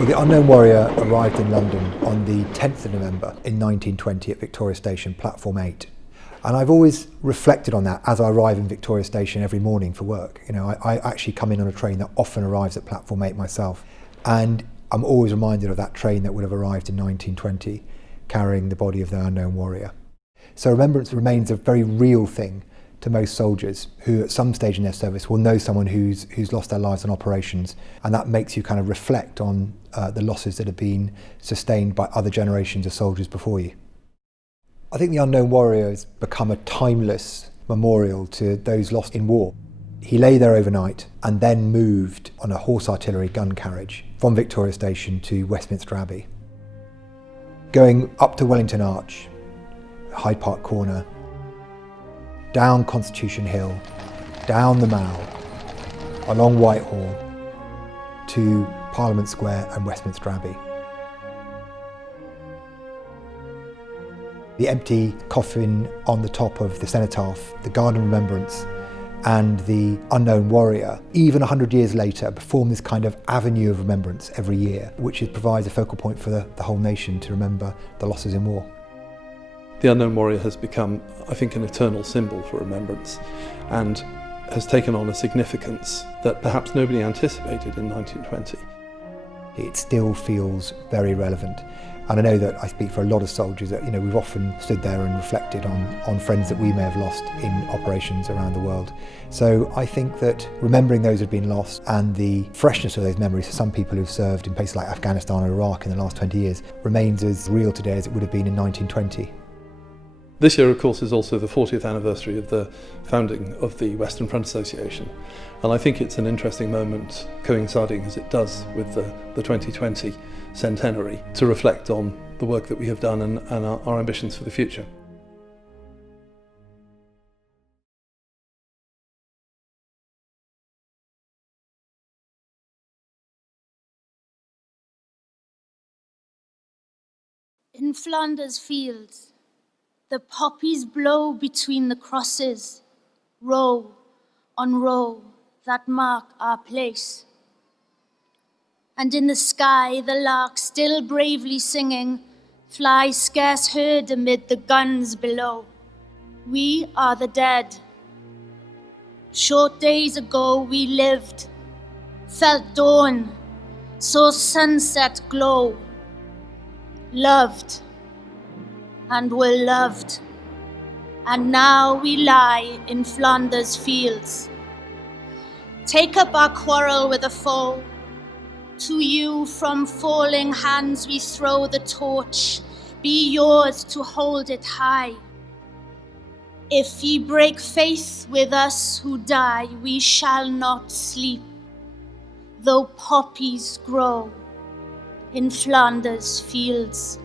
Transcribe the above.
Well, the Unknown Warrior arrived in London on the 10th of November in 1920 at Victoria Station, platform 8. And I've always reflected on that as I arrive in Victoria Station every morning for work. You know, I actually come in on a train that often arrives at platform 8 myself. And I'm always reminded of that train that would have arrived in 1920, carrying the body of the Unknown Warrior. So remembrance remains a very real thing to most soldiers who at some stage in their service will know someone who's lost their lives on operations, and that makes you kind of reflect on the losses that have been sustained by other generations of soldiers before you. I think the Unknown Warrior has become a timeless memorial to those lost in war. He lay there overnight and then moved on a horse artillery gun carriage from Victoria Station to Westminster Abbey, going up to Wellington Arch, Hyde Park Corner, down Constitution Hill, down the Mall, along Whitehall, to Parliament Square and Westminster Abbey. The empty coffin on the top of the Cenotaph, the Garden of Remembrance, and the Unknown Warrior, even 100 years later, perform this kind of avenue of remembrance every year, which provides a focal point for the whole nation to remember the losses in war. The Unknown Warrior has become, I think, an eternal symbol for remembrance and has taken on a significance that perhaps nobody anticipated in 1920. It still feels very relevant. And I know that I speak for a lot of soldiers that, you know, we've often stood there and reflected on friends that we may have lost in operations around the world. So I think that remembering those who've been lost and the freshness of those memories for some people who've served in places like Afghanistan or Iraq in the last 20 years remains as real today as it would have been in 1920. This year, of course, is also the 40th anniversary of the founding of the Western Front Association. And I think it's an interesting moment, coinciding as it does with the 2020 Centenary, to reflect on the work that we have done and our ambitions for the future. In Flanders fields, the poppies blow between the crosses, row on row that mark our place. And in the sky, the lark still bravely singing, flies scarce heard amid the guns below. We are the dead. Short days ago we lived, felt dawn, saw sunset glow, loved and were loved, and now we lie in Flanders fields. Take up our quarrel with the foe. To you from falling hands we throw the torch, be yours to hold it high. If ye break faith with us who die, we shall not sleep, though poppies grow in Flanders fields.